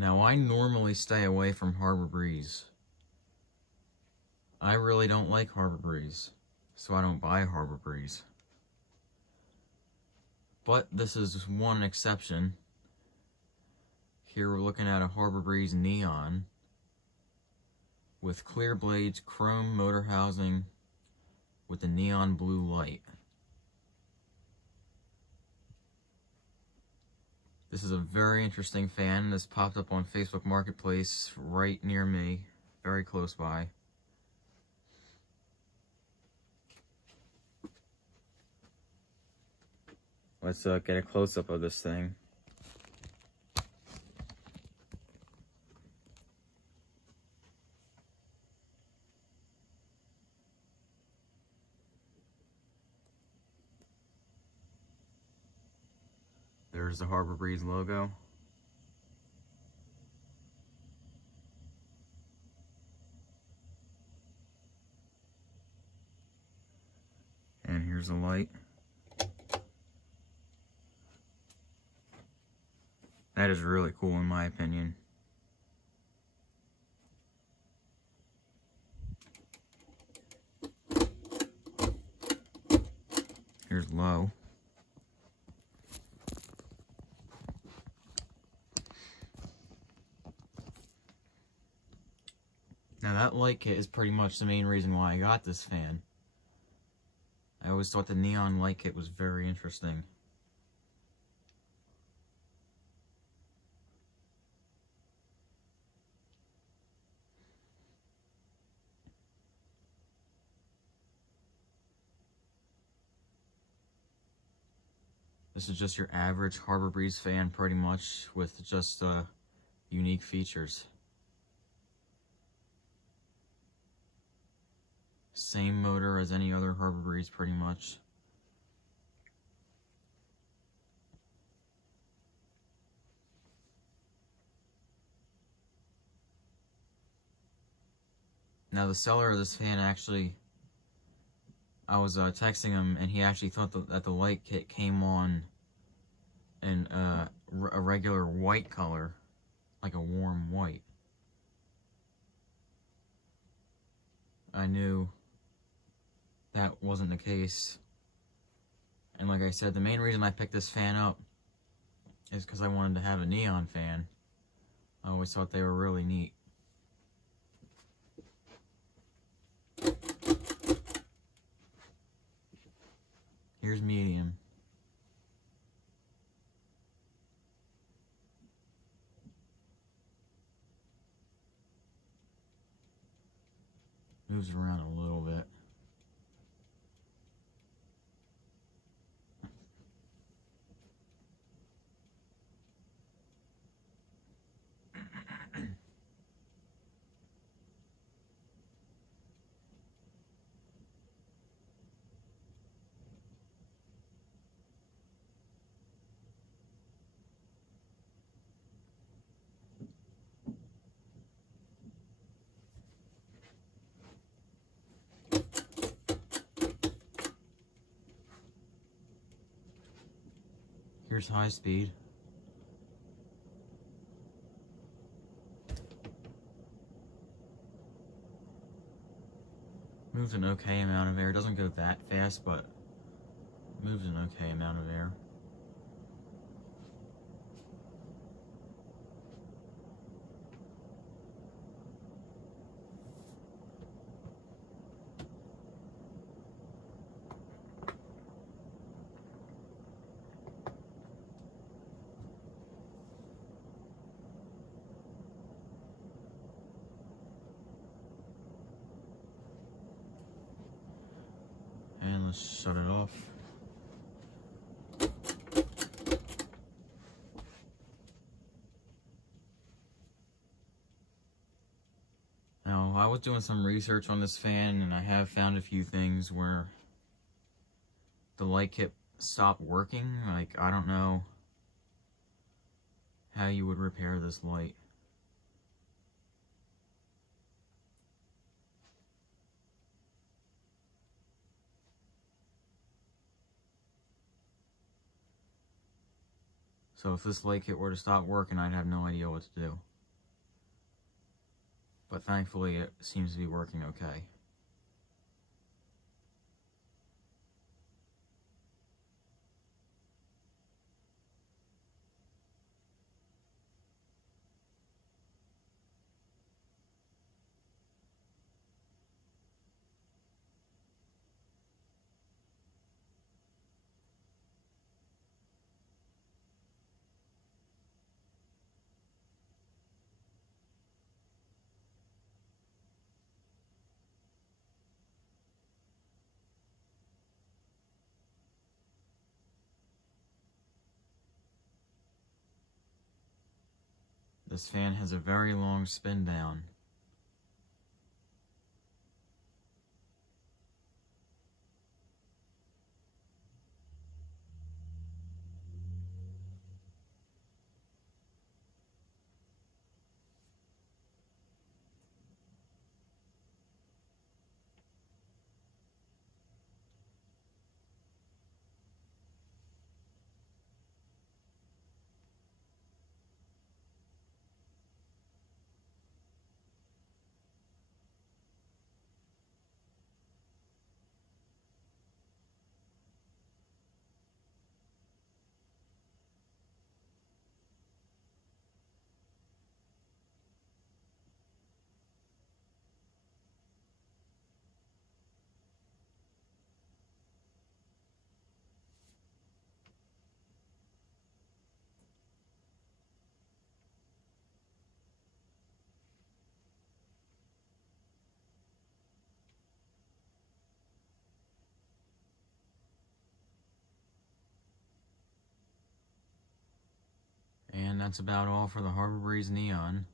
Now, I normally stay away from Harbor Breeze. I really don't like Harbor Breeze, so I don't buy Harbor Breeze. But this is one exception. Here we're looking at a Harbor Breeze Neon with clear blades, chrome motor housing with a neon blue light. This is a very interesting fan. This popped up on Facebook Marketplace right near me, very close by. Let's get a close-up of this thing. There's the Harbor Breeze logo. And here's the light. That is really cool in my opinion. Here's low. Now that light kit is pretty much the main reason why I got this fan. I always thought the neon light kit was very interesting. This is just your average Harbor Breeze fan pretty much with just unique features. Same motor as any other Harbor Breeze pretty much. Now the seller of this fan actually, I was texting him and he actually thought that the light kit came on in a regular white color, like a warm white. I knew that wasn't the case. And like I said, the main reason I picked this fan up is because I wanted to have a neon fan. I always thought they were really neat. Here's medium. Moves around a little bit. Here's high speed. Moves an okay amount of air. Doesn't go that fast, but moves an okay amount of air. And let's shut it off. Now, I was doing some research on this fan and I have found a few things where the light kit stopped working. Like, I don't know how you would repair this light. So if this light kit were to stop working, I'd have no idea what to do. but thankfully it seems to be working okay. This fan has a very long spin down. And that's about all for the Harbor Breeze Neon.